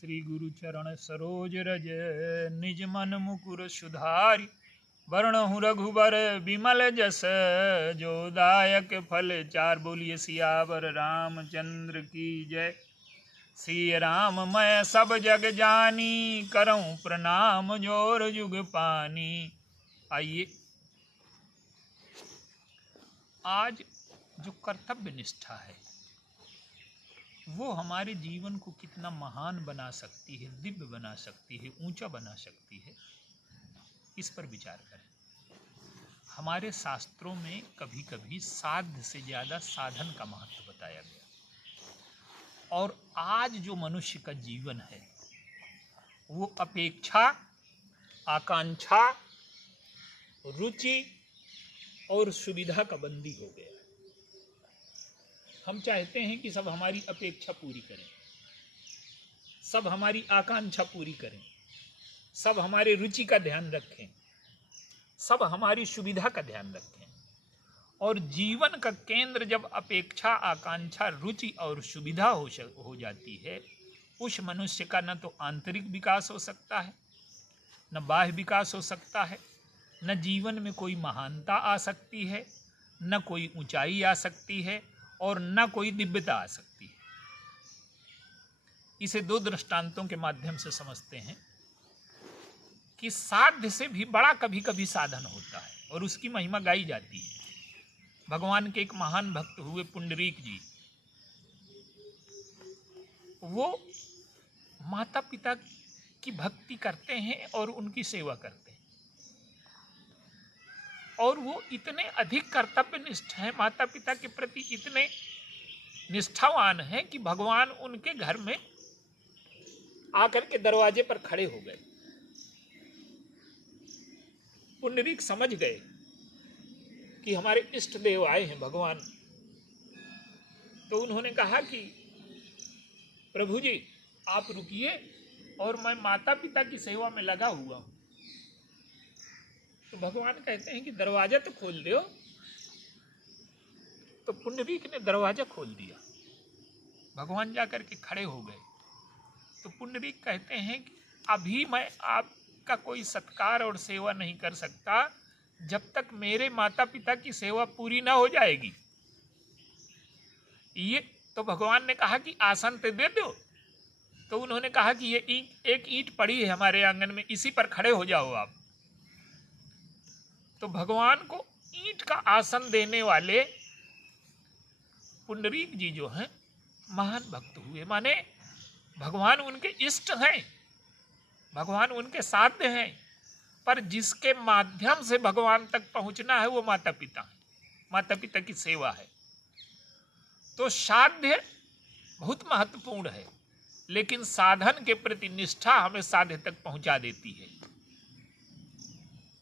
श्री गुरु चरण सरोज रज निज मन मुकुर सुधारि वरणहु रघुबर विमल जस जो दायक फल चार। बोलिए सियावर रामचंद्र की जय। श्री राम मैं सब जग जानी करऊं प्रणाम जोर जुग पानी। आइए आज जो कर्तव्य निष्ठा है वो हमारे जीवन को कितना महान बना सकती है, दिव्य बना सकती है, ऊंचा बना सकती है, इस पर विचार करें। हमारे शास्त्रों में कभी कभी साध्य से ज़्यादा साधन का महत्व बताया गया। और आज जो मनुष्य का जीवन है वो अपेक्षा, आकांक्षा, रुचि और सुविधा का बंदी हो गया। हम चाहते हैं कि सब हमारी अपेक्षा पूरी करें, सब हमारी आकांक्षा पूरी करें, सब हमारे रुचि का ध्यान रखें, सब हमारी सुविधा का ध्यान रखें। और जीवन का केंद्र जब अपेक्षा, आकांक्षा, रुचि और सुविधा हो जाती है, उस मनुष्य का न तो आंतरिक विकास हो सकता है, न बाह्य विकास हो सकता है, न जीवन में कोई महानता आ सकती है, न कोई ऊंचाई आ सकती है और न कोई दिव्यता आ सकती है। इसे दो दृष्टांतों के माध्यम से समझते हैं कि साध्य से भी बड़ा कभी कभी साधन होता है और उसकी महिमा गाई जाती है। भगवान के एक महान भक्त हुए पुंडरीक जी, वो माता पिता की भक्ति करते हैं और उनकी सेवा करते हैं, और वो इतने अधिक कर्तव्यनिष्ठ हैं, माता पिता के प्रति इतने निष्ठावान हैं कि भगवान उनके घर में आकर के दरवाजे पर खड़े हो गए। पुंडरीक समझ गए कि हमारे इष्ट देव आए हैं भगवान। तो उन्होंने कहा कि प्रभु जी आप रुकिए और मैं माता पिता की सेवा में लगा हुआ हूं। तो भगवान कहते हैं कि दरवाजा तो खोल दो। तो पुंडरीक ने दरवाजा खोल दिया, भगवान जाकर के खड़े हो गए। तो पुंडरीक कहते हैं कि अभी मैं आपका कोई सत्कार और सेवा नहीं कर सकता जब तक मेरे माता पिता की सेवा पूरी ना हो जाएगी। ये तो भगवान ने कहा कि आसन पे दे दो। तो उन्होंने कहा कि ये एक ईंट पड़ी है हमारे आंगन में, इसी पर खड़े हो जाओ आप। तो भगवान को ईंट का आसन देने वाले पुंडरीक जी जो हैं महान भक्त हुए। माने भगवान उनके इष्ट हैं, भगवान उनके साध्य हैं, पर जिसके माध्यम से भगवान तक पहुंचना है वो माता पिता है, माता पिता की सेवा है। तो साध्य बहुत महत्वपूर्ण है, लेकिन साधन के प्रति निष्ठा हमें साध्य तक पहुंचा देती है।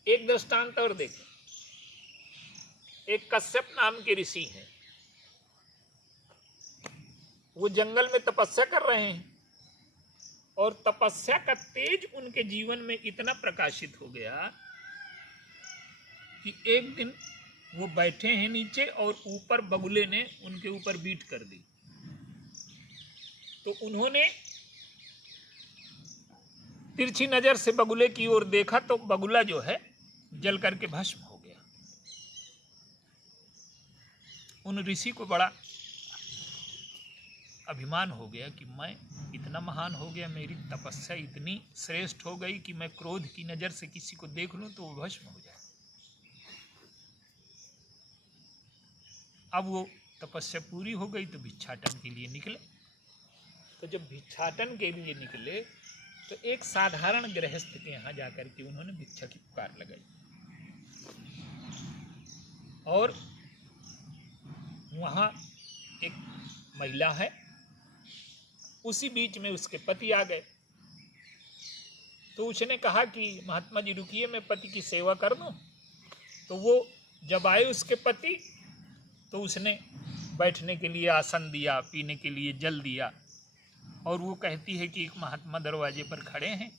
एक दृष्टांत और देखें। एक कश्यप नाम के ऋषि हैं, वो जंगल में तपस्या कर रहे हैं और तपस्या का तेज उनके जीवन में इतना प्रकाशित हो गया कि एक दिन वो बैठे हैं नीचे और ऊपर बगुले ने उनके ऊपर बीट कर दी। तो उन्होंने तिरछी नजर से बगुले की ओर देखा तो बगुला जो है जल करके भस्म हो गया। उन ऋषि को बड़ा अभिमान हो गया कि मैं इतना महान हो गया, मेरी तपस्या इतनी श्रेष्ठ हो गई कि मैं क्रोध की नजर से किसी को देख लूं तो वो भस्म हो जाए। अब वो तपस्या पूरी हो गई तो भिक्षाटन के लिए निकले। तो जब भिक्षाटन के लिए निकले तो एक साधारण गृहस्थ के यहाँ जाकर के उन्होंने भिक्षा की पुकार लगाई और वहाँ एक महिला है, उसी बीच में उसके पति आ गए। तो उसने कहा कि महात्मा जी रुकिए, मैं पति की सेवा कर दूं। तो वो जब आए उसके पति, तो उसने बैठने के लिए आसन दिया, पीने के लिए जल दिया, और वो कहती है कि एक महात्मा दरवाजे पर खड़े हैं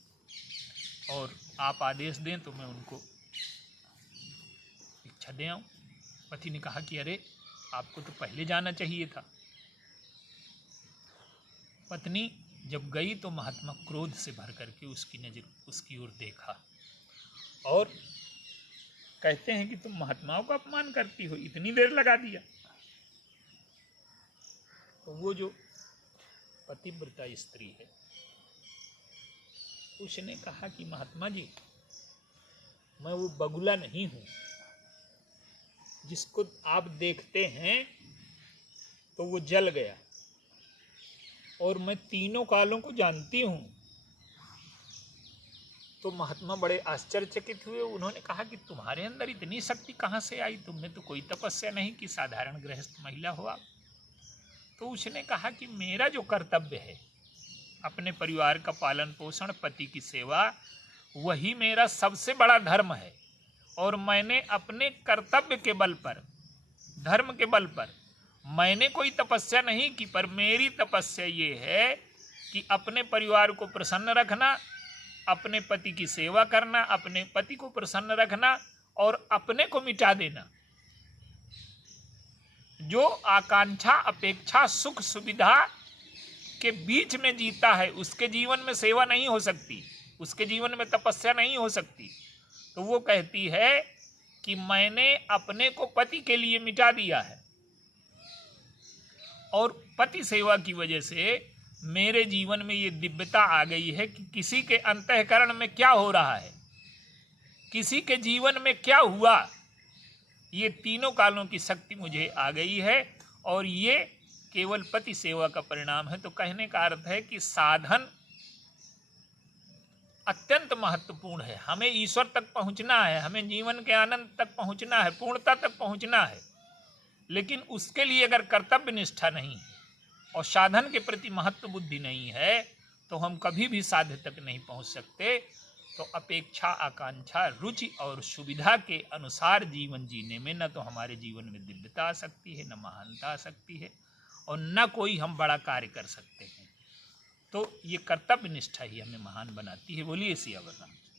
और आप आदेश दें तो मैं उनको भिक्षा दे आऊं। पति ने कहा कि अरे आपको तो पहले जाना चाहिए था। पत्नी जब गई तो महात्मा क्रोध से भर करके उसकी नज़र उसकी ओर देखा और कहते हैं कि तुम महात्माओं का अपमान करती हो, इतनी देर लगा दिया। तो वो जो पतिव्रता स्त्री है उसने कहा कि महात्मा जी, मैं वो बगुला नहीं हूं जिसको आप देखते हैं तो वो जल गया, और मैं तीनों कालों को जानती हूं। तो महात्मा बड़े आश्चर्यचकित हुए। उन्होंने कहा कि तुम्हारे अंदर इतनी शक्ति कहाँ से आई, तुमने तो कोई तपस्या नहीं की, साधारण गृहस्थ महिला हो आप। तो उसने कहा कि मेरा जो कर्तव्य है, अपने परिवार का पालन पोषण, पति की सेवा, वही मेरा सबसे बड़ा धर्म है। और मैंने अपने कर्तव्य के बल पर, धर्म के बल पर मैंने कोई तपस्या नहीं की, पर मेरी तपस्या ये है कि अपने परिवार को प्रसन्न रखना, अपने पति की सेवा करना, अपने पति को प्रसन्न रखना और अपने को मिटा देना। जो आकांक्षा अपेक्षा सुख सुविधा के बीच में जीता है उसके जीवन में सेवा नहीं हो सकती, उसके जीवन में तपस्या नहीं हो सकती। तो वो कहती है कि मैंने अपने को पति के लिए मिटा दिया है और पति सेवा की वजह से मेरे जीवन में ये दिव्यता आ गई है कि किसी के अंतःकरण में क्या हो रहा है, किसी के जीवन में क्या हुआ, ये तीनों कालों की शक्ति मुझे आ गई है और ये केवल पति सेवा का परिणाम है। तो कहने का अर्थ है कि साधन अत्यंत महत्वपूर्ण है। हमें ईश्वर तक पहुंचना है, हमें जीवन के आनंद तक पहुंचना है, पूर्णता तक पहुंचना है, लेकिन उसके लिए अगर कर्तव्य निष्ठा नहीं है और साधन के प्रति महत्व बुद्धि नहीं है तो हम कभी भी साध्य तक नहीं पहुंच सकते। तो अपेक्षा, आकांक्षा, रुचि और सुविधा के अनुसार जीवन जीने में न तो हमारे जीवन में दिव्यता आ सकती है, न महानता आ सकती है और न कोई हम बड़ा कार्य कर सकते हैं। तो ये कर्तव्य निष्ठा ही हमें महान बनाती है। बोलिए सियावर रामचंद्र।